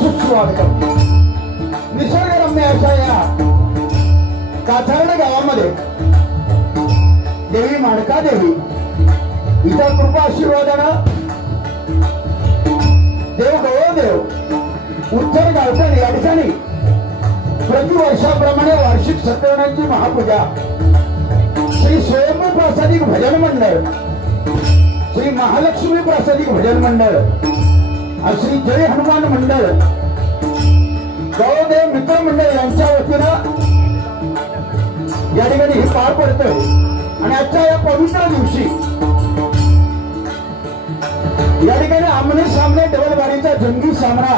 सुस्वागतम निसर्गरम्य अशा या काथार्ड गावामध्ये देवी माणका देवी हिच्या कृपा आशीर्वादानं देव गवळदेव उत्तर गावकरी या ठिकाणी प्रतिवर्षाप्रमाणे वार्षिक सत्यनारायणाची महापूजा श्री स्वयंभू प्रासादिक भजन मंडळ श्री महालक्ष्मी प्रासादिक भजन मंडळ श्री जय हनुमान मंडळ गवळदेव मित्र मंडळ यांच्या वतीनं या ठिकाणी हे पार पडतंय आणि आजच्या या पवित्र दिवशी या ठिकाणी आमने सामने डबल गाडीचा जंगी सामना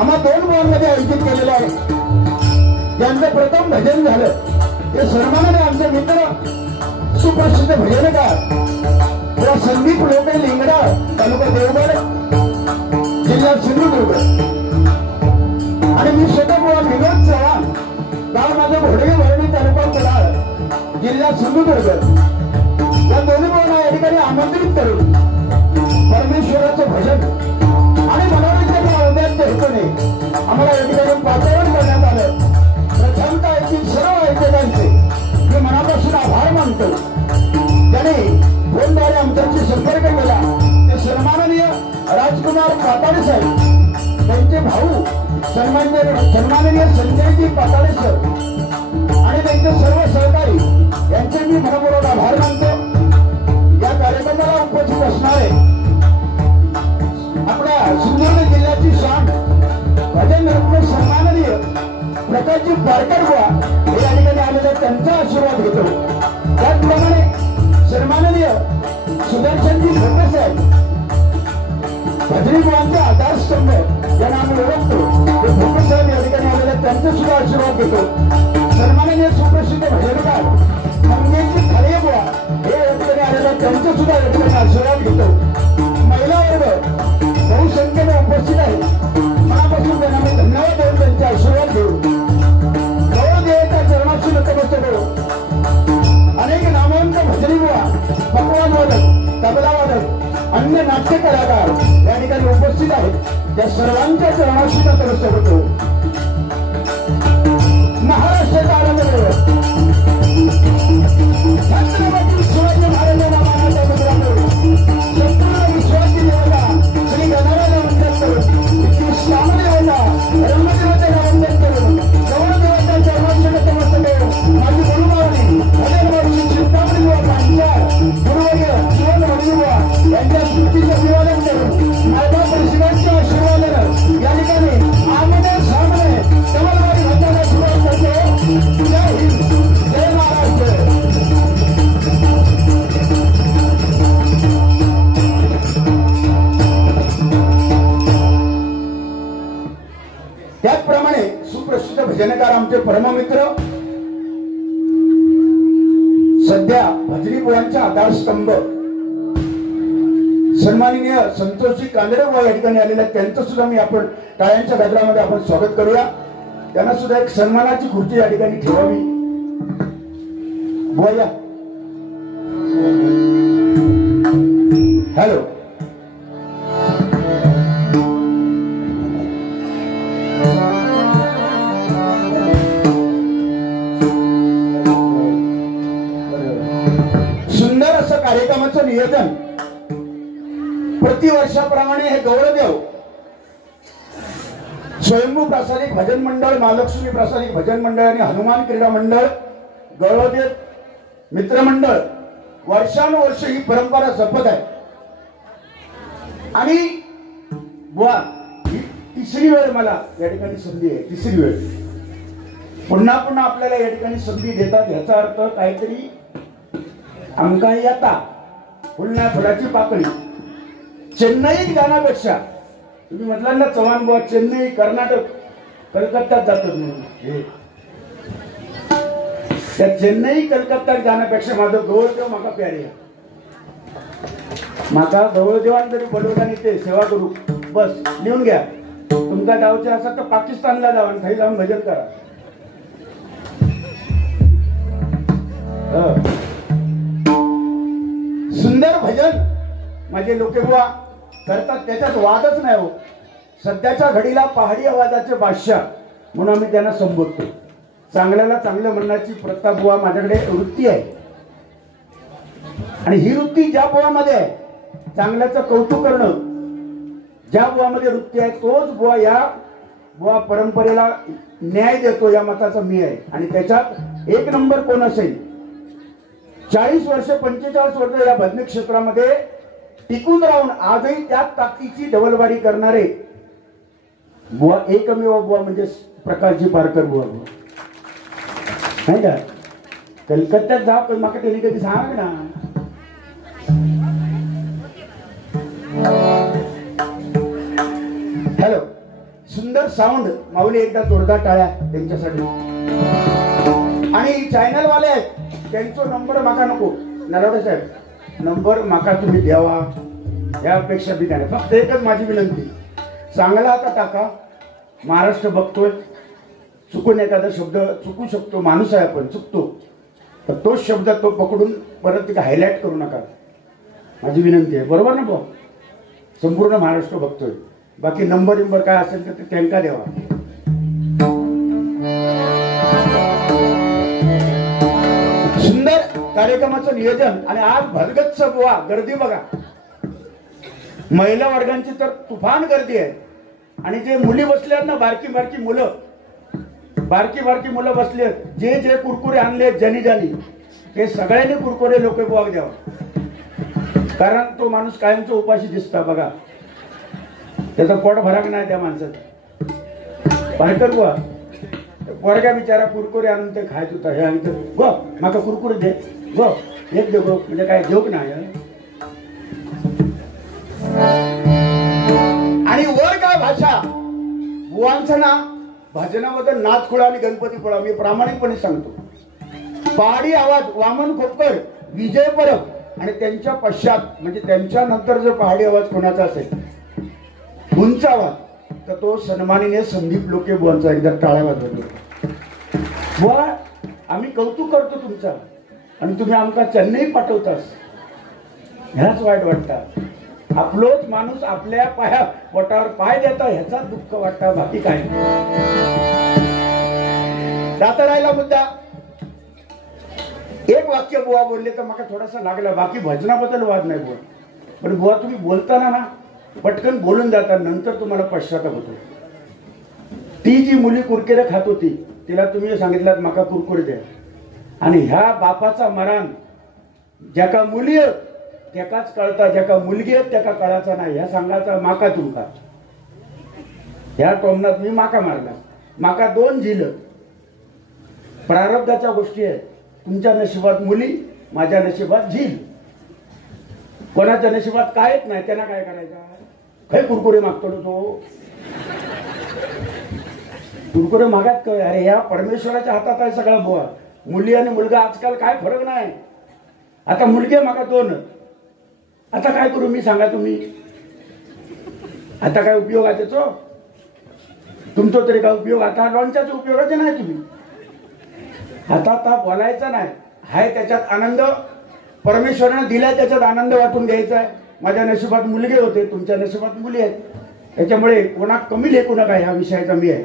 आम्हा दोन बॉलमध्ये आयोजित केलेला आहे. ज्यांचं प्रथम भजन झालं ते सन्मानाने आमचे मित्र सुप्रसिद्ध भजनकार संदीप लोके लिंगडा तालुका देवगड जिल्हा सिंधुदुर्ग आणि मी स्वतः विनोद चव्हाण गाव माझं घोडगे वर्णी तालुका कराड जिल्हा सिंधुदुर्ग या दोन्ही भावना या ठिकाणी आमंत्रित करून परमेश्वराचं भजन आणि मनोरंजन आवडण्याच्या हेतूने आम्हाला या ठिकाणी वातावरण करण्यात आलं. प्रथमतः येथील सर्व ऐकतांचे मी मनापासून आभार मानतो. त्याने फोनद्वारे आमच्याशी संपर्क केला ते सन्माननीय राजकुमार पाताळे साहेब त्यांचे भाऊ सन्माननीय संजयजी पाताळे सर आणि त्यांचे सर्व सहकारी यांचे मी मनपूर्वक आभार मानतो. या कार्यक्रमाला उपस्थित असणारे आपल्या सिंधुदुर्ग जिल्ह्याची शान भजन रत्न सन्माननीय प्रकाशजी पारकर बुवा हे या ठिकाणी आलेले त्यांचा आशीर्वाद घेतो. त्याचप्रमाणे सन्माननीय सुदर्शनजी भोपे साहेब भजनी बुवांचे आधारस्तंभ ज्यांना आम्ही ओळखतो ते भोपे साहेब या ठिकाणी आलेले त्यांचे सुद्धा आशीर्वाद घेतो. सन्माननीय सुप्रसिद्ध भजनकार मंगेशजी खरे बुवा हे या ठिकाणी आलेले त्यांचे सुद्धा या ठिकाणी आशीर्वाद घेतो. महिला वर्ग बहुसंख्येने उपस्थित आहे. मनापासून त्यांना मी धन्यवाद देऊन त्यांचे आशीर्वाद घेऊ. गवळदेवाच्या चरणाशी नतमस्तक करू. अनेक नामवंत भजनी बुवा पकवान वादक तबला पालक अन्य नाट्य कलाकार या ठिकाणी उपस्थित आहेत त्या सर्वांच्या चरणाशी नतमस्तक होतो. महाराष्ट्राचा आनंद छत्रपती शिवाजी महाराजांना मानाचा मुद्रा संपूर्ण विश्वाची देवता श्री गणाराला वंदन करून इतकी सामान्य होता ब्रह्मदेवतेला वंदन करून गौरदेवता चरणाशी नतमस्तक माझी गुरुभावनी भजनवर्षी चिंतामणी व पांचाळ गुरुवर्य जीवन वडीलबुवा यांच्या स्मृतीचं अभिवादन करून माझ्या परिषदांच्या आशीर्वादानं या ठिकाणी आमने सामने कमलवाडी भजनाला सुरुवात करतो. जय हिंद, जय महाराष्ट्र. त्याचप्रमाणे सुप्रसिद्ध भजनकार आमचे परममित्र सध्या भजनी बुवांचा आधारस्तंभ सन्माननीय संतोषजी कांदळे बुवा या ठिकाणी आलेले आहेत. त्यांचं सुद्धा मी आपण टाळ्यांच्या गजरामध्ये आपण स्वागत करूया. त्यांना सुद्धा एक सन्मानाची खुर्ची या ठिकाणी ठेवावी. बुवा या. हॅलो. सुंदर असं कार्यक्रमाचं नियोजन प्रतिवर्षाप्रमाणे हे गौरदेव स्वयंभू प्रासादिक भजन मंडळ, महालक्ष्मी प्रासादिक भजन मंडळ आणि हनुमान क्रीडा मंडळ, गौरदेव मित्रमंडळ वर्षानुवर्ष ही परंपरा जपत आहे. आणि बुवा ही तिसरी वेळ मला या ठिकाणी संधी आहे. तिसरी वेळ पुन्हा पुन्हा आपल्याला या ठिकाणी संधी देतात. याचा अर्थ काहीतरी आमका येता फुलण्या फुलाची पाकळी. चेन्नईत जाण्यापेक्षा तुम्ही म्हटलं ना चव्हाण बुवा चेन्नई कर्नाटक कलकत्त्यात जातात म्हणून, त्या चेन्नई कलकत्त्यात जाण्यापेक्षा माझं गौरदेव माका प्यारी आहे. माका गौरदेवान जरी बोलवताना ते सेवा करू बस लिहून घ्या. तुमचा गावचे असं तर पाकिस्तानला जावा आणि काही जाऊन भजन करा. सुंदर भजन माझे लोकेबुवा करतात, त्याच्यात वादच नाही हो. सध्याच्या घडीला पहाडी आवाजाचे बादशाह म्हणून आम्ही त्यांना संबोधतो. चांगल्याला चांगलं म्हणण्याची प्रथा बुवा माझ्याकडे वृत्ती आहे. आणि ही वृत्ती ज्या बुवामध्ये आहे, चांगल्याचं कौतुक करणं ज्या बुवामध्ये वृत्ती आहे, तोच बुवा या बुवा परंपरेला न्याय देतो या मताचा मी आहे. आणि त्याच्यात एक नंबर कोण असेल, 40 वर्ष 45 वर्ष या भजनी क्षेत्रामध्ये टिकून राहून आजही त्याच ताकदीची डबलबारी करणारे बुवा एकमेव बुवा म्हणजे प्रकाशजी पारकर बुवा. नाही का कलकत्त्यात जा पण माका त्यांनी कधी सांग ना. हॅलो. सुंदर साऊंड माऊली एकदा जोरदार टाळ्या त्यांच्यासाठी. आणि चॅनल वाले आहेत त्यांचा नंबर माका नको. नरवडे साहेब नंबर माका तुम्ही द्यावा यापेक्षा बी नाही. फक्त एकच माझी विनंती, चांगला आता टाका. महाराष्ट्र बघतोय, चुकून एखादा शब्द चुकू शकतो, माणूस आहे आपण, चुकतो. तर तोच शब्द तो पकडून परत तिथे हायलाइट करू नका, माझी विनंती आहे. बरोबर ना भाऊ? संपूर्ण महाराष्ट्र बघतोय. बाकी नंबर काय असेल तर ते त्यांना द्यावा. सुंदर कार्यक्रमाचं नियोजन. आणि आज भरगच्च बुवा गर्दी बघा. महिला वर्गांची तर तुफान गर्दी आहे. आणि जे मुली बसले आहेत ना, बारकी बारकी मुलं बसले, जे जे कुरकुरे आणले जनी ते सगळ्यांनी कुरकुरे लोक बुवा द्यावा. कारण तो माणूस कायमचा उपाशी दिसता बघा, त्याचा पोट भराक नाही त्या माणसाचा. पाहतर बुवा पोरग्या बिचारा कुरकुरे आणून ते खायच होता. हे गो माका कुरकुरे दे, गो एक दे गो, म्हणजे काय जोक नाही. आणि वर काय भाषा बुवांचं ना भजनामध्ये नाथखुळा आणि गणपतीपुळा मी प्रामाणिकपणे सांगतो. पहाडी आवाज वामन खोपकर, विजय परब आणि त्यांच्या पश्चात म्हणजे त्यांच्या नंतर जर पहाडी आवाज कोणाचा असेल उंच आवाज, तर तो सन्माननीय संदीप लोके बुवांचा. एकदा टाळ्या वाजवतो बुवा. आम्ही कौतुक करतो तुमचं आणि तुम्ही आमका चेन्नई पाठवतास. ह्याच वाईट वाटतं. आपलोच माणूस आपल्या पोटावर पाय देता ह्याचा दुःख वाटतं, बाकी काय. आता राहिला मुद्दा, एक वाक्य बुवा बोलले तर मला थोडासा लागला, बाकी भजनाबद्दल वाद नाही बुवा. पण बुवा तुम्ही बोलताना ना पटकन बोलून जाता, नंतर तुम्हाला पश्चाताप होतो. ती जी मुली कुरकुरे खात होती तिला तुम्ही सांगितलं माका कुरकुरे द्या, आणि ह्या बापाचा मरण ज्याका मुली त्याकाच कळता, ज्याका मुलगी त्याका कळाचा नाही. ह्या सांगायचा माका तुमका, ह्या टोमनात मी माका मारला, माका 2 झिल. प्रारब्धाच्या गोष्टी आहेत. तुमच्या नशिबात मुली, माझ्या नशिबात झील. कोणाच्या नशिबात कायच नाही, त्यांना काय करायचं. काही कुरकुरे मागतो तो, कुरकुरे मागात काय. अरे या परमेश्वराच्या हातात आहे सगळं बुवा. मुली आणि मुलगा आजकाल काय फरक नाही. आता मुलगे मागा 2, आता काय करू मी सांगा तुम्ही. आता काय उपयोग आहे त्याचा, तुमचा तरी काय उपयोग. आता लोणच्याचा उपयोगाचे नाही तुम्ही. आता बोलायचं नाही, हाय त्याच्यात आनंद परमेश्वराने दिलाय, त्याच्यात आनंद वाटून द्यायचा आहे. माझ्या नशिबात मुलगे होते, तुमच्या नशिबात मुली आहेत, त्याच्यामुळे कोणा कमी लेखू नका. ह्या विषयाचा मी आहे.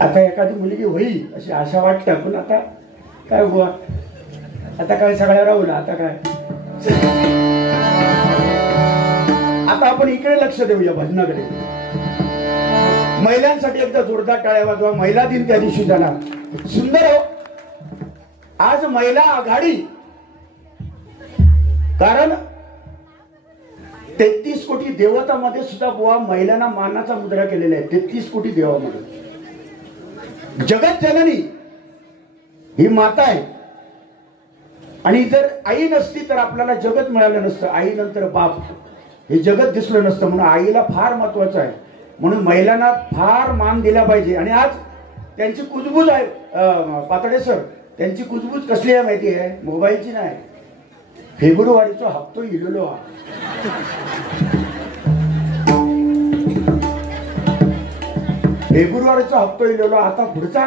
आता एखादी मुलगी होईल अशी आशा वाटते, पण आता काय बुवा, आता काय सगळ्या राहुल. आता काय, आता आपण इकडे लक्ष देऊया भजनाकडे. महिलांसाठी एकदा जोरदार टाळ्या वाजवा. महिला दिन त्या दिवशी झाला सुंदर हो. आज महिला आघाडी, कारण 33 कोटी देवतामध्ये सुद्धा बुवा महिलांना मानाचा मुद्रा केलेला आहे. 33 कोटी देवामध्ये जगत जननी ही माता आहे. आणि जर आई नसती तर आपल्याला जगत मिळालं नसतं. आई नंतर बाप हे जगत दिसलं नसतं. म्हणून आईला फार महत्वाचं आहे. म्हणून महिलांना फार मान दिला पाहिजे. आणि आज त्यांची कुजबूज आहे. पातळे सर, त्यांची कुजबूज कसली आहे माहिती आहे, मोबाईलची नाही, फेब्रुवारीचा हप्तो इलेलो हा. फेब्रुवारीचा हप्तो इलेलो. आता पुढचा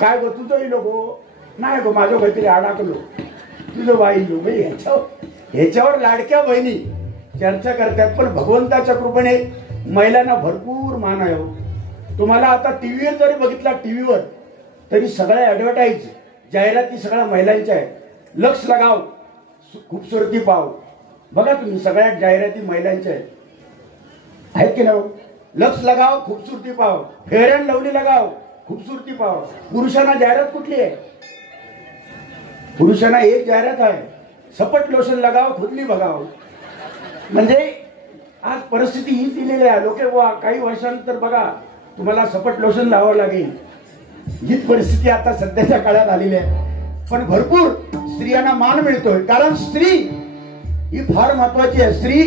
काय गो तुझं इलो गो नाही गो, माझं काहीतरी अडकलो, तुझं बाईलो. ह्याच्यावर लाडक्या बहिणी चर्चा करतात. पण भगवंताच्या कृपेने महिलांना भरपूर मान आहे. तुम्हाला आता टीव्हीवर जरी बघितला, टीव्हीवर तरी सगळ्या ऍडव्हर्टाईज जाहिराती सगळ्या महिलांच्या आहेत. लक्ष लगाव खूबसूरती पाव, बघा तुम्ही सगळ्या जाहिराती महिलांच्या आहेत की नाही. लक्ष लगाव खूबसूरती पाव, फेअर अँड लवली लगाव खूबसूरती पाव. पुरुषांना जाहिरात कुठली आहे, पुरुषांना एक जाहिरात आहे, सपट लोशन लगाव खुदली बघाव. म्हणजे आज परिस्थिती ही दिलेली आहे. लोक काही वर्षानंतर बघा तुम्हाला सपट लोशन लावावं लागेल. ही परिस्थिती आता सध्याच्या काळात आलेली आहे. पण भरपूर स्त्रियांना मान मिळतोय, कारण स्त्री ही फार महत्वाची आहे. स्त्री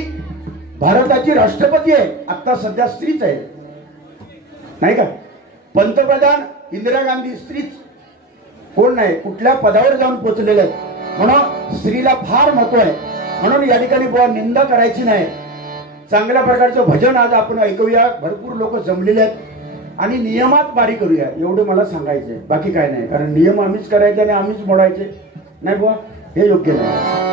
भारताची राष्ट्रपती आहे. आता सध्या स्त्रीच आहे नाही का. पंतप्रधान इंदिरा गांधी स्त्रीच, कोण नाही, कुठल्या पदावर जाऊन पोहोचलेले आहेत. म्हणून स्त्रीला फार महत्व आहे. म्हणून या ठिकाणी बुवा निंदा करायची नाही. चांगल्या प्रकारचं भजन आज आपण ऐकूया. भरपूर लोक जमलेले आहेत आणि नियमात बारी करूया, एवढं मला सांगायचंय. बाकी काय नाही, कारण नियम आम्हीच करायचे आणि आम्हीच मोडायचे नाही बुवा, हे योग्य नाही.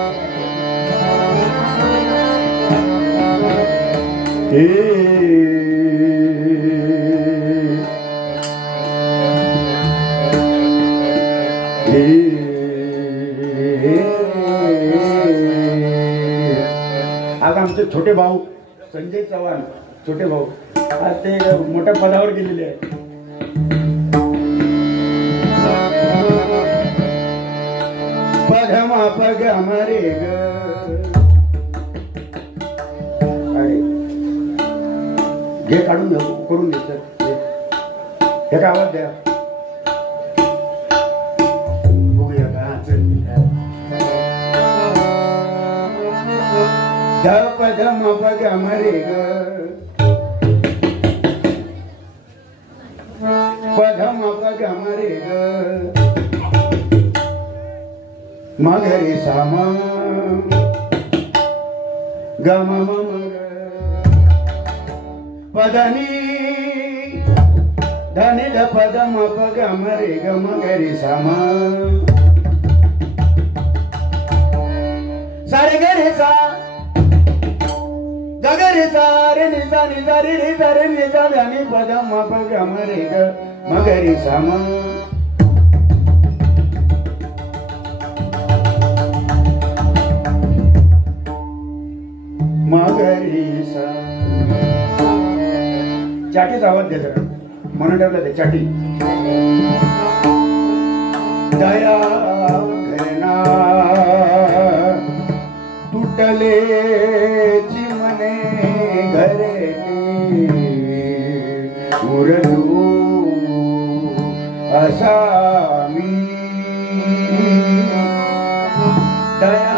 आज आमचे छोटे भाऊ संजय चव्हाण, छोटे भाऊ आज ते मोठ्या पदावर गेलेले आहेत. पगमा पगम रे ग, घे काढून करून घेत हे का आवाज द्या. बघूया का पदम पगम रे ग, पदम पगम रे ग, मगरे साम गम मग पदनी धनिल पदम पगम रे गम गरे साम सारे ग रे सा ग ग रे सा रे नि सा नि सा रे रे सा रे नि सा ध्यानी पद म प ग म रे ग म ग रे सा म मगरीसा चाटीचा आवाज द्या जरा म्हणून ठेवलं ते चाटी दया घना तुटले चिमणे घरे उरलू असा मी दया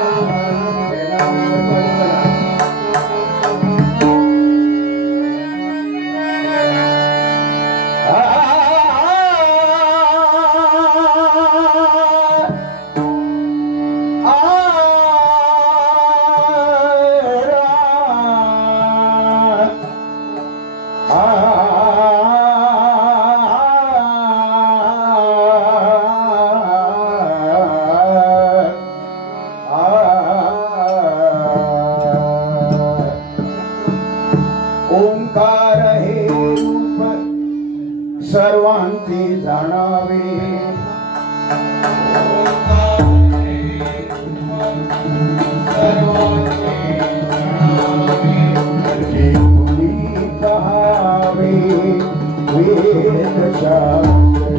ओंकार हे रूप सर्वांची जाणावे जे कुणी पहावे वेदशास्त्र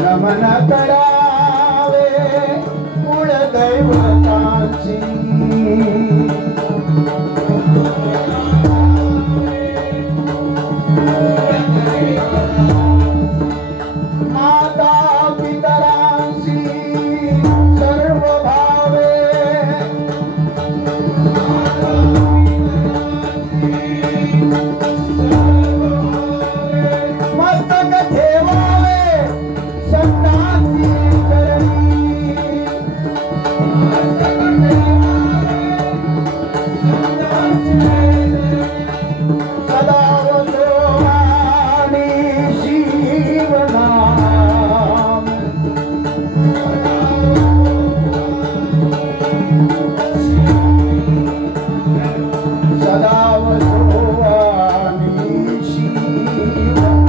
नमन करावे कुलदैवतांची माता पितरांची सर्व भावे मस्तक ठेवावे संतांची करणी सदा वसवानी शिवनाम सदा वसवानी शिवनाम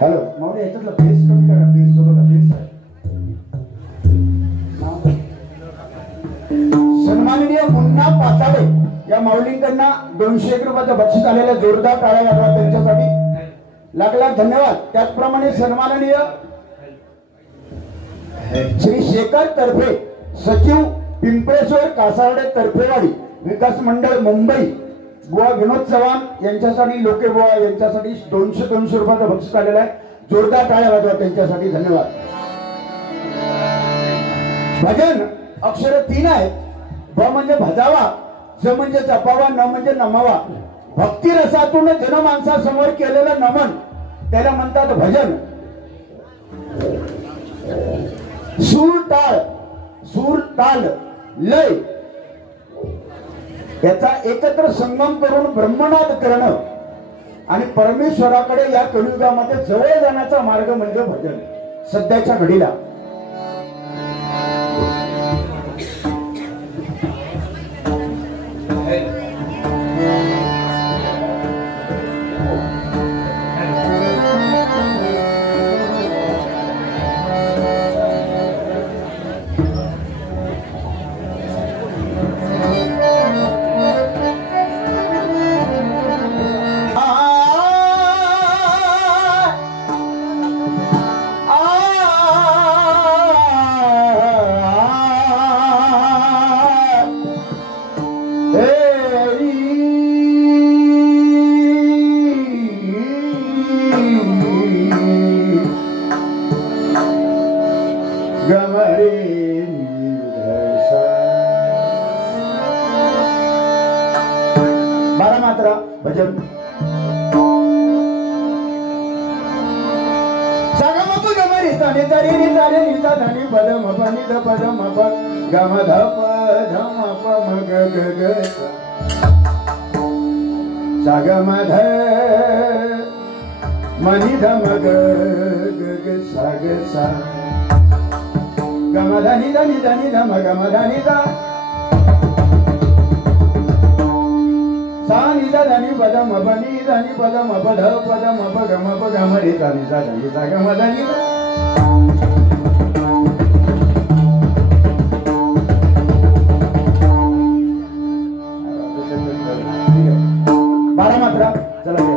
हॅलो माऊली याच्यातला बेस कमी करा बेस सोबत बेस आहे सन्माननीय मुन्ना पाताळे या माऊलींकडना 201 रुपयाचं बक्षीस आलेलं जोरदार टाळ्या वाजवा त्यांच्यासाठी लाख लाख धन्यवाद. त्याचप्रमाणे सन्माननीय श्री शेखर तर्फे सचिव पिंपळेश्वर कासारडे तर्फेवाडी विकास मंडळ मुंबई बुवा विनोद चव्हाण यांच्यासाठी लोके बुवा यांच्यासाठी 200 रुपयाचं बक्षीस आलेलं आहे. जोरदार टाळ्या वाजवा त्यांच्यासाठी धन्यवाद. भजन अक्षर 3 आहेत. भ म्हणजे भजावा, ज म्हणजे जपावा, न म्हणजे नमावा. भक्ती रसातून जनमानसासमोर केलेलं नमन त्याला म्हणतात भजन. सूर ताल लय याचा एकत्र संगम करून ब्रह्मनाद करणं आणि परमेश्वराकडे या कलियुगामध्ये जवळ जाण्याचा मार्ग म्हणजे भजन. सध्याच्या घडीला भजन सागमप गमरी ताने तारे नी तारे नीता धानी पदम पनिद पदम प गम ध प धम प म ग ग ग सागम ध मनि धम ग ग ग साग सा गम धनि धनि धनि धम गम धनि ध सानी धनी पदम पनी धनी पदम पद पदम प गम रे धनी सा धनी सा गम धनी बारा मात्रा चला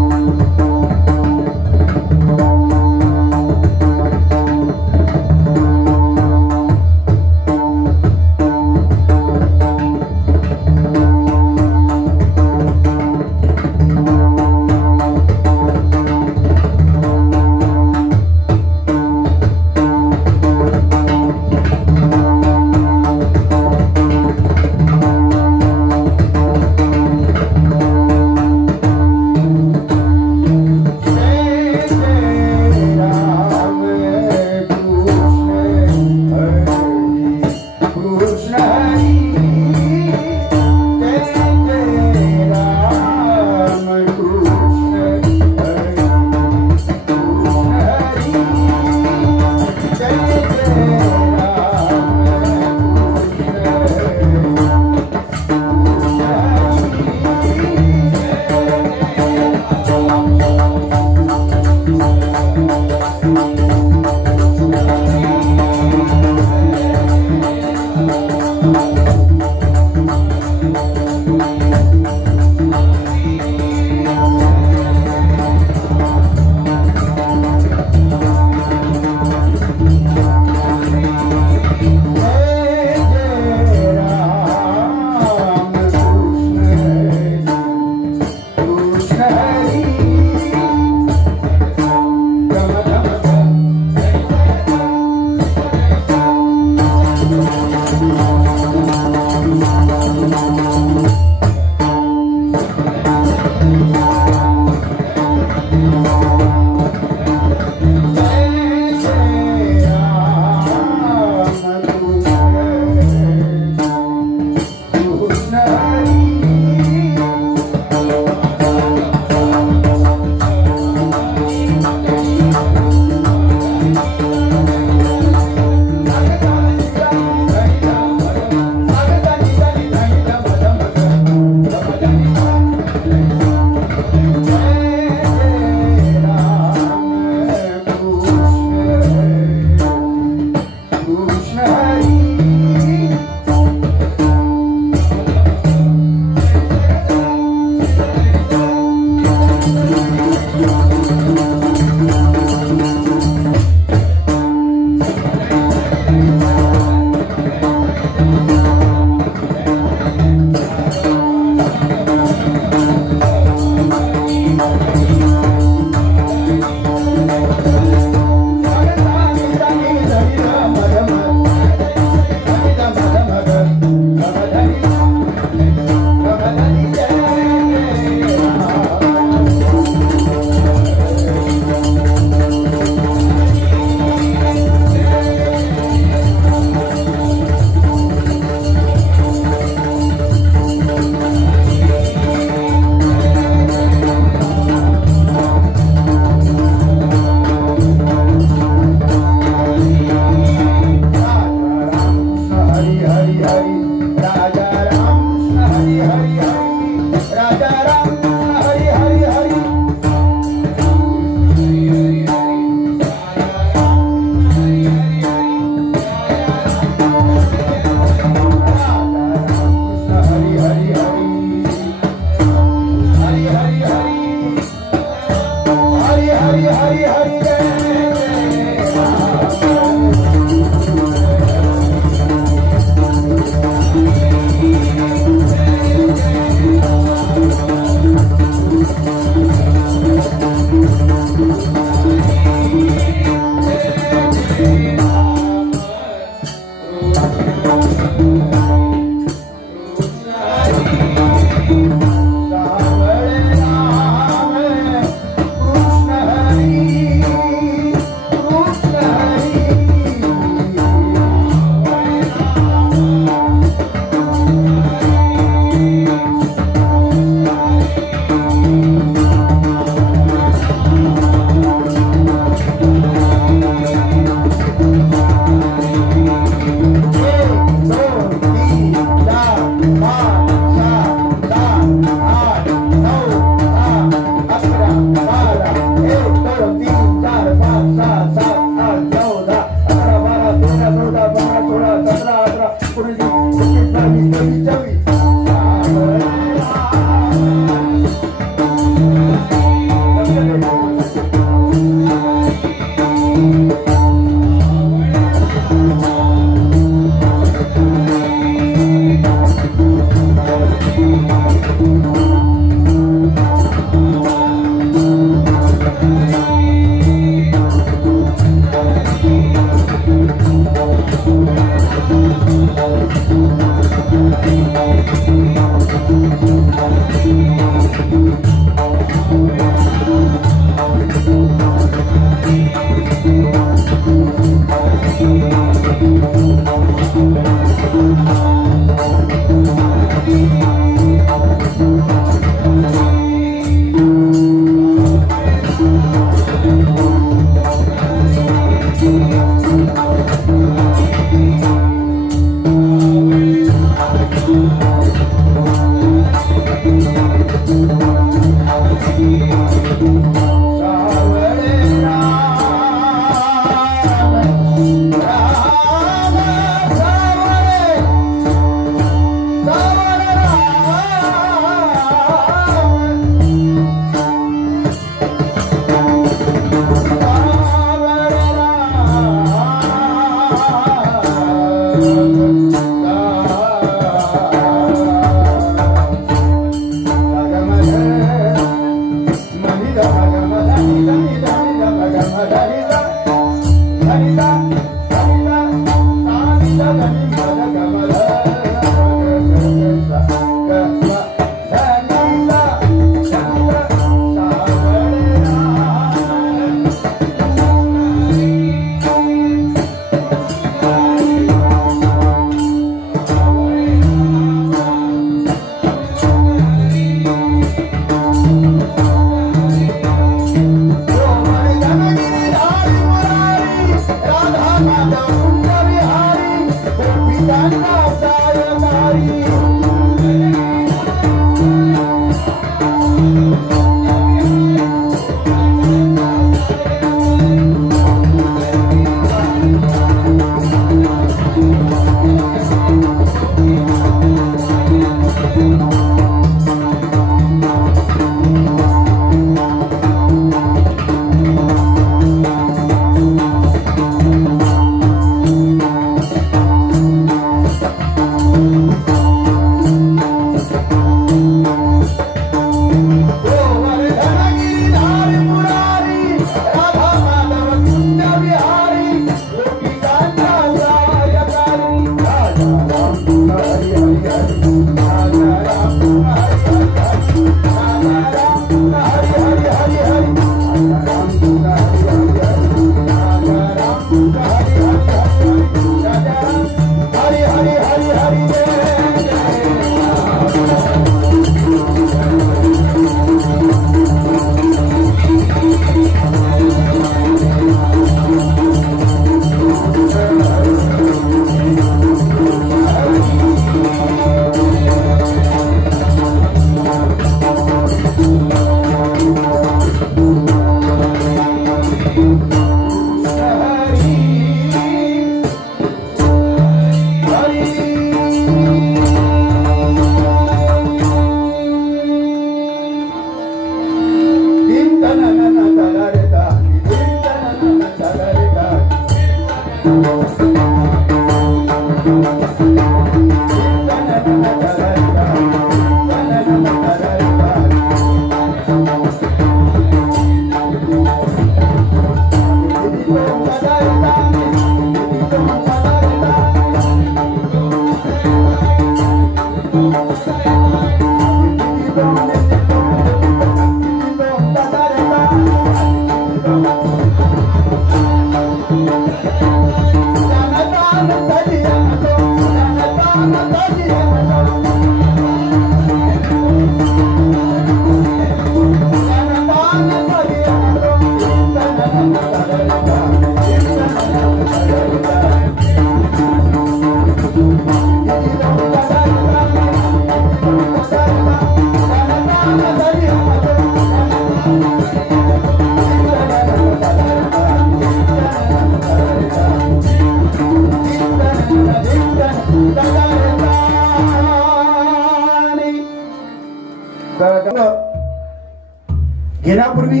घेण्यापूर्वी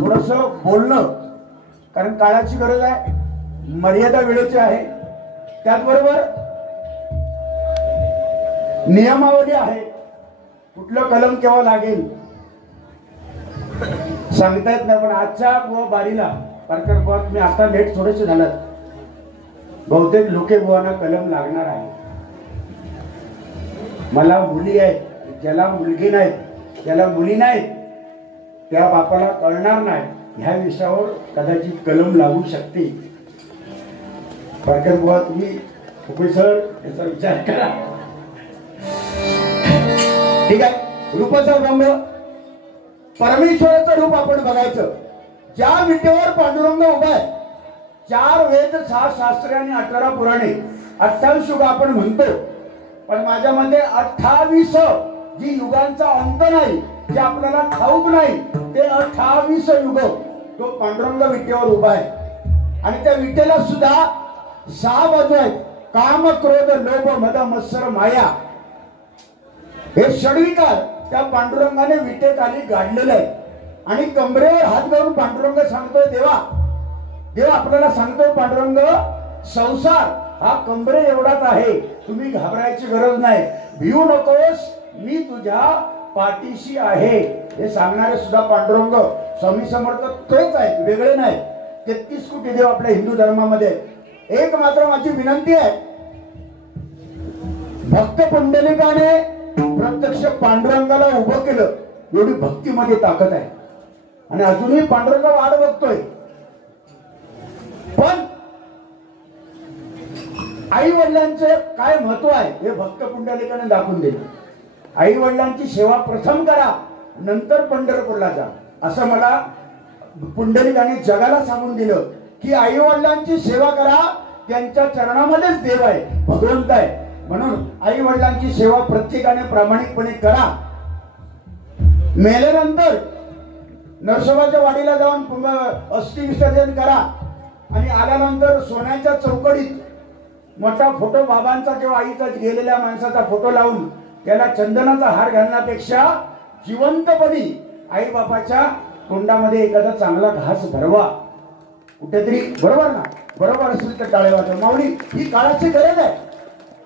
थोडस बोलणं, कारण काळाची गरज आहे, मर्यादा वेळेची आहे, त्याचबरोबर नियमावली आहे, कुठलं कलम केव्हा लागेल सांगता येत नाही. पण आजच्या बारीला पारकर बुवा तुम्ही आता लेट थोडेसे झालात, बहुतेक लोके बुवांना कलम लागणार आहे. मला मुली आहेत, ज्याला मुलगी नाही, ज्याला मुली नाहीत, त्या बापाला कळणार नाही, ह्या विषयावर कदाचित कलम लागू शकते. पारकर बुवा तुम्ही प्रोफेसर याचा विचार करा. ठीक आहे. रूपाचा ब्रह्म परमेश्वराचं रूप आपण बघायचं. ज्या विटेवर पांडुरंग उभा आहे, 4 वेद 6 शास्त्रे आणि 18 पुराणे, 28 युग आपण म्हणतो, पण माझ्या मध्ये 28 जी युगांचा अंत नाही, जे आपल्याला ठाऊक नाही, ते 28 युग तो पांडुरंग विटेवर उभा आहे. आणि त्या विटेला सुद्धा 6 बाजू आहेत. काम, क्रोध, लोभ, मद, मत्सर, माया, हे षडविकार त्या पांडुरंगाने विटेखाली गाडलेले आहे. आणि कमरेवर हात घालून पांडुरंग सांगतोय, देवा आपल्याला सांगतोय, पांडुरंग संसार हा कमरे एवढाच आहे, तुम्ही घाबरायची गरज नाही, भिवू नकोस, मी तुझ्या पाठीशी आहे. हे सांगणारे सुद्धा पांडुरंग स्वामी समर्थ तेच आहेत, वेगळे नाही. 33 कोटी देव आपल्या हिंदू धर्मामध्ये. एक मात्र माझी विनंती आहे, भक्त पुंडलिकाने प्रत्यक्ष पांडुरंगाला उभं केलं, एवढी भक्तीमध्ये ताकद आहे. आणि अजूनही पांडुरंग वाट बघतोय. पण आई वडिलांचे काय महत्व आहे हे भक्त पुंडलिकाने दाखवून दिलं. आई वडिलांची सेवा प्रथम करा, नंतर पंढरपूरला जा, असं मला पुंडलिकाने जगाला सांगून दिलं की आई वडिलांची सेवा करा, त्यांच्या चरणामध्येच देव आहे, भगवंत आहे. म्हणून आई वडिलांची सेवा प्रत्येकाने प्रामाणिकपणे करा. मेल्यानंतर नरसोबाच्या वाडीला जाऊन अस्थि विसर्जन करा. आणि आल्यानंतर सोन्याच्या चौकडीत मोठा फोटो बाबांचा किंवा आईचा गेलेल्या माणसाचा फोटो लावून त्याला चंदनाचा हार घालण्यापेक्षा जिवंतपणी आई बापाच्या तोंडामध्ये एखादा चांगला घास भरवा कुठेतरी. बरोबर ना? बरोबर असेल तर टाळे वाजवा. माऊली, ही काळाची गरज आहे,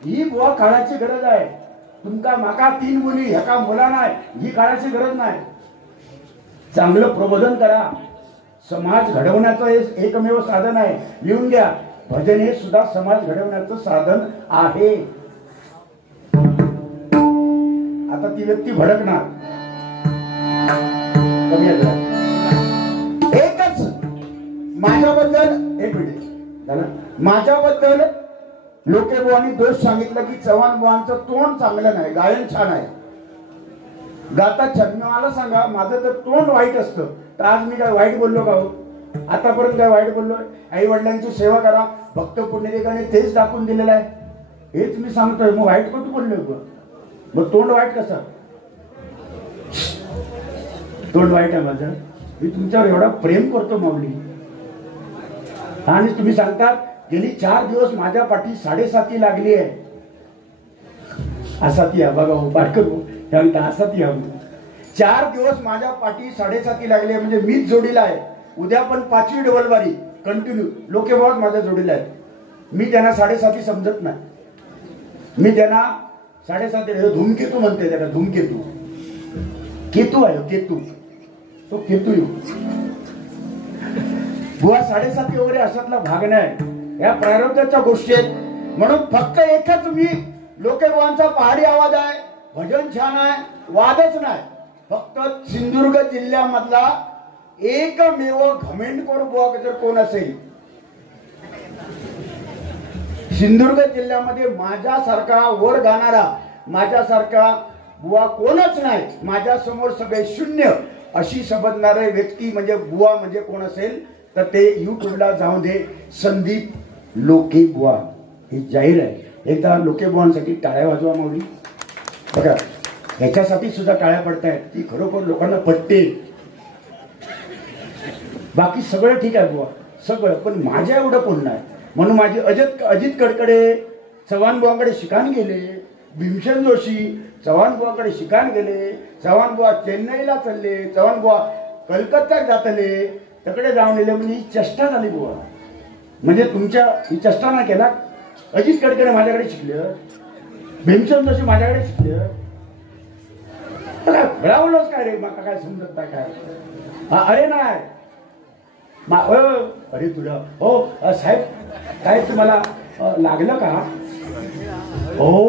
ही बुवा काळाची गरज आहे. तुमका माका 3 मुली, ह्याका मुला नाही, ही काळाची गरज नाही. चांगलं प्रबोधन करा. समाज घडवण्याचं हे एकमेव साधन आहे. लिहून घ्या, भजन हे सुद्धा समाज घडवण्याचं साधन आहे. आता ती व्यक्ती भडकणार, कमी एकच माझ्याबद्दल, एक मिनिट झालं, माझ्याबद्दल लोकेबुवांनी दोष सांगितलं की चव्हाण बुवांचं तोंड चांगलं नाही, गायन छान आहे, गाता छान. मला सांगा, माझं तर तोंड वाईट असतं तर आज मी काय वाईट बोललो का? आतापर्यंत काय वाईट बोललो? आई वडिलांची सेवा करा, भक्त पुंडलिकाने तेच दाखवून दिलेलं आहे, हेच मी सांगतोय. मग वाईट कुठं बोललो? मग तोंड वाईट कसं? तोंड वाईट आहे माझं. मी तुमच्यावर एवढा प्रेम करतो माऊली, आणि तुम्ही सांगतात गेली 4 दिवस माझ्या पाठी 7.5 लागली आहे. असा ती बघा पारकर त्यानंतर असा ती 4 दिवस माझ्या पाठी 7.5 लागली आहे. म्हणजे मीच जोडीला आहे. उद्या पण 5वी डबलबारी कंटिन्यू. लोके बहुत माझ्या जोडीला आहेत. मी त्यांना 7.5 समजत नाही. मी त्यांना 7.5 धूमकेतू म्हणते. त्याला धूमकेतू, केतू आहे, केतू, तो केतू येऊ बुवा. 7.5 वगैरे अशातला भाग नाही, या प्रारब्धाच्या गोष्टी आहेत. म्हणून फक्त एकच मी लोकेबुवांचा पहाडी आवाज आहे, भजन छान आहे, वादच नाही. फक्त सिंधुदुर्ग जिल्ह्यामधला एकमेव घमेंडखोर बुवा जर कोण असेल, सिंधुदुर्ग जिल्ह्यामध्ये माझ्यासारखा वर गाणारा, माझ्यासारखा बुवा कोणच नाही, माझ्या समोर सगळे शून्य अशी समजणारे व्यक्ती म्हणजे बुवा म्हणजे कोण असेल तर ते युट्यूबला जाऊ दे, संदीप लोके बुवा. हे जाहीर आहे. एकदा लोके बुवांसाठी टाळ्या वाजवा माऊली. बघा ह्याच्यासाठी सुद्धा टाळ्या पडतायत, ती खरोखर लोकांना पटते. बाकी सगळं ठीक आहे बुवा, सगळं, पण माझ्या एवढं कोण नाही. म्हणून माझे अजित कडकडे चव्हाण बुवांकडे शिकान गेले, भीमसेन जोशी चव्हाण बुवाकडे शिकान गेले, चव्हाण बुवा चेन्नईला चालले, चव्हाण बुवा कलकत्त्यात जातले, तिकडे जाऊन गेले. म्हणजे ही चेष्टा झाली बुवा. म्हणजे तुमच्या ही चेष्टा नाही केला. अजित कडकडे माझ्याकडे शिकलं, भीमसेन जोशी माझ्याकडे शिकलं, रावलोच काय रे, माका काय समजत नाही काय. हा अरे नाही अरे तुला हो साहेब काय तुम्हाला लागलं का? हो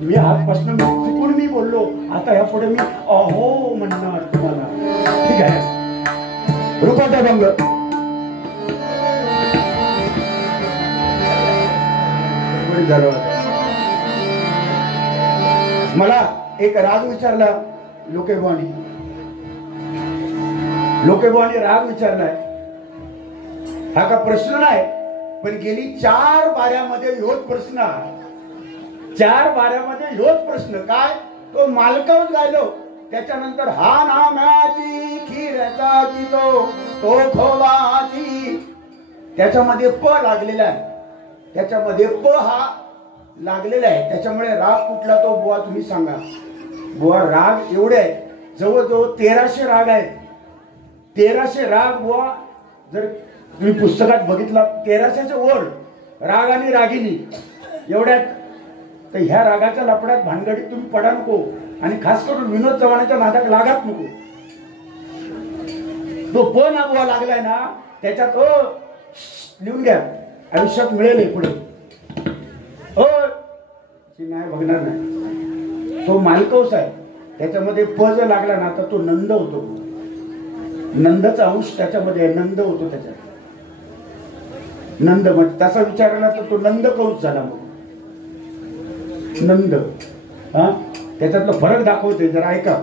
मी आजपासून चुकून मी बोललो, आता या पुढे मी अहो म्हणणार तुम्हाला. ठीक आहे. रूपाचा भंग. मला एक राग विचारला लोकेबुवांनी राग विचारलाय. हा का प्रश्न नाही, पण गेली 4 बाऱ्यामध्ये ह्योच प्रश्न आहे. 4 बाऱ्यामध्ये ह्योच प्रश्न. काय तो मालकावर गायलो, त्याच्यानंतर हा नाम्याची खीरचा तो खोवाची, त्याच्यामध्ये प लागलेला आहे, त्याच्यामध्ये प हा लागलेला आहे. त्याच्यामुळे राग कुठला तो बुवा तुम्ही सांगा. बुवा राग एवढे आहे, जवळजवळ 1300 राग आहेत. 1300 राग बुवा जर तुम्ही पुस्तकात बघितला, 1300च्या वर राग आणि रागिनी एवढ्यात. तर ह्या रागाच्या लपड्यात भानगडीत तुम्ही पडा नको, आणि खास करून विनोद चव्हाणाच्या नादात लागात नको. तो प ना बुवा लागलाय ना, त्याच्यात लिहून घ्या, आयुष्यात मिळेल पुढे. नाही बघणार नाही. तो मालकौस आहे, त्याच्यामध्ये प जर लागला ना तर तो नंद होतो. नंदचा अंश त्याच्यामध्ये नंद होतो. त्याच्यात नंद म्हणजे तसा विचारला तर तो नंद कौश झाला. मग नंद हा त्याच्यातला फरक दाखवते, जरा ऐका.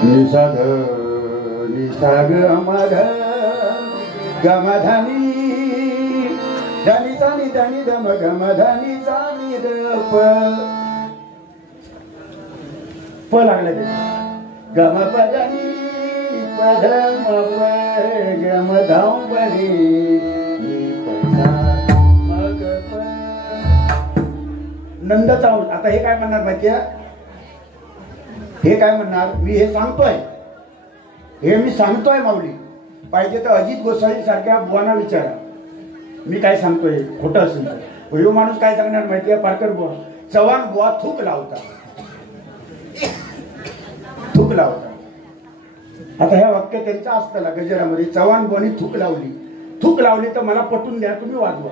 निसाग निसाग अमध गमधनी धनी धनी धनी धम गमधनी धनी प प लागले. गम पधनी पधम प गम धाम बरी मग नंदचा. आता हे काय म्हणणार माहितीये, हे काय म्हणणार, मी हे सांगतोय माऊली. पाहिजे तर अजित गोसावी सारख्या बुवांना विचारा, मी काय सांगतोय खोटं असेल तर. ह्यो माणूस काय सांगणार माहितीये, पारकर बुवा चव्हाण बुवा थूक लावता. आता ह्या वाक्य त्यांचं असतं गजरामध्ये, चव्हाण बुवानी थूक लावली तर मला पटून द्या, तुम्ही वाजवा,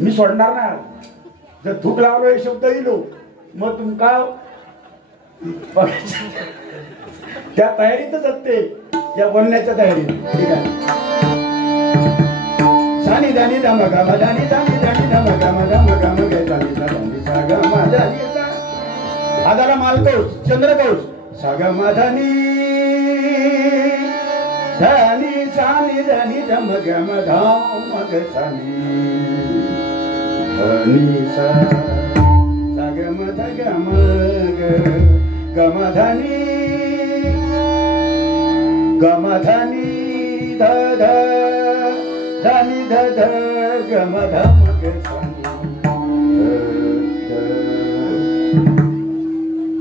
मी सोडणार नाही. जर थूक लावलो हे शब्द येलो मग तुमका त्या तयारीतच असते, या बोलण्याच्या तयारीत. ठीक आहे. सानी दानी दम गम दानी दानी दानी दम गम दम गम गे दानी दानी सा गम दानी. हा झाला मालकौस, चंद्रकौस. सा गम दानी दानी सानी दानी दम गम धाम ग सानी दानी सा सा गम ध गम ग गमधनी गमधनी ध ध धनी ध ध गमधम ग.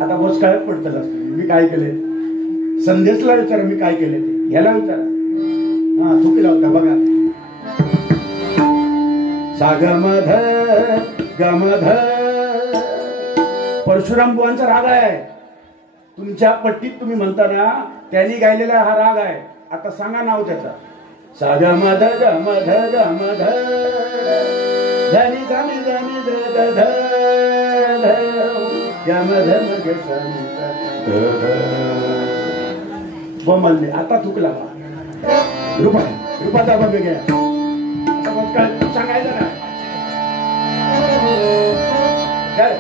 आता बोस काय पडतं मी काय केले, संदेशला विचारा मी काय केले ते, याला विचारा. हा थुकी लावता बघा. सागमध गमध परशुराम बुवांचा राग आहे. तुमच्या पट्टीत तुम्ही म्हणता ना, त्यांनी गायलेला हा राग आहे. आता सांगा नाव त्याचा. सा गमध गमध गमध धनी धनी धनी ध ध गमध मग बमलले. आता चुकला रूपा रूपाचा बघ घ्या. आता मग काय सांगायचं ना काय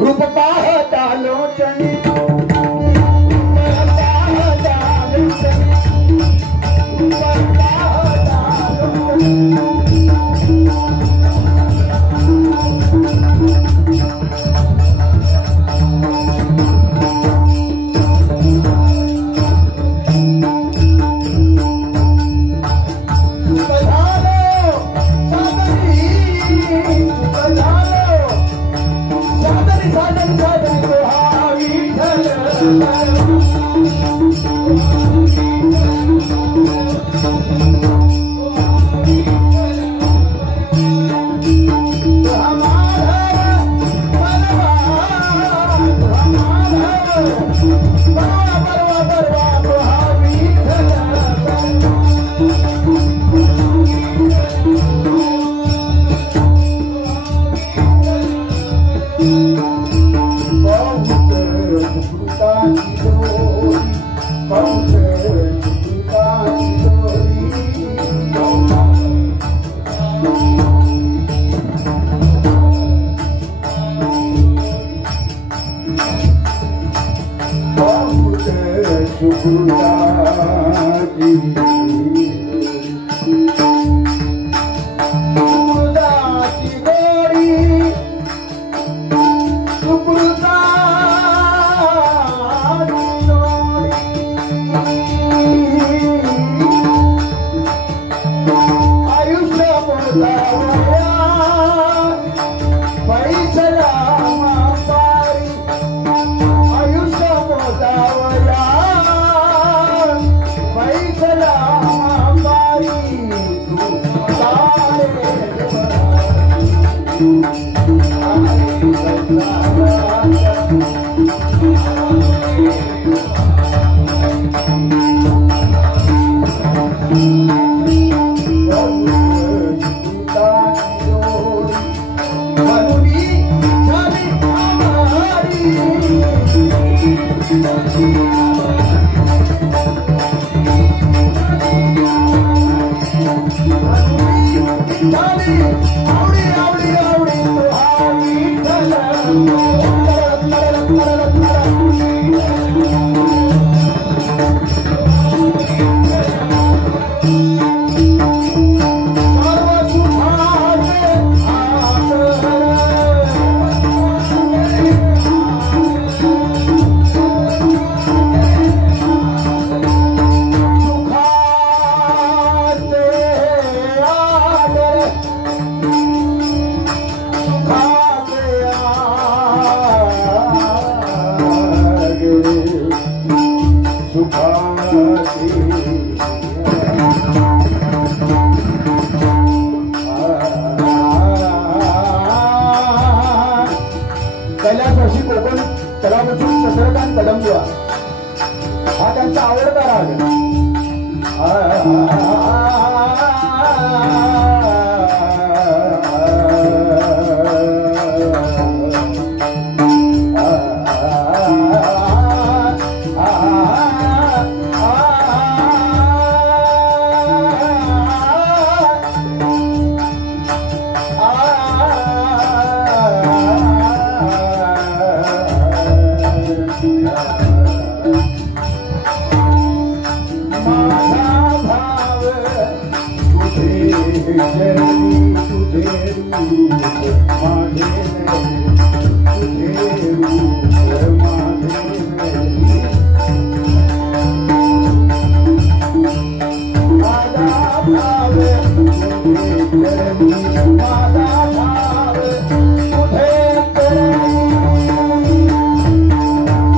रूप पाहता लोचनी कैलासवासी कोकण तलावातून चंद्रकांत कदमबुवा हा त्यांचा आवडता राग.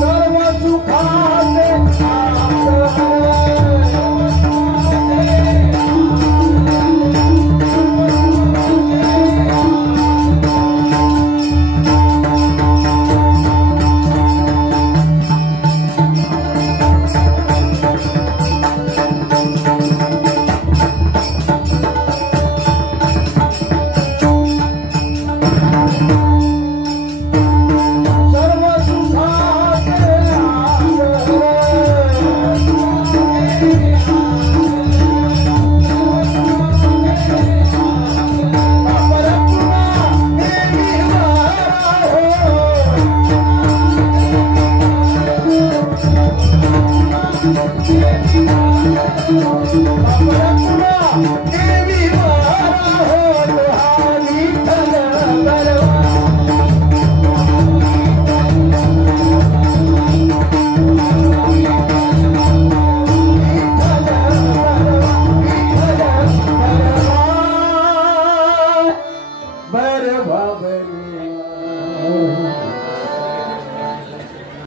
सर्व सुखाचे देवी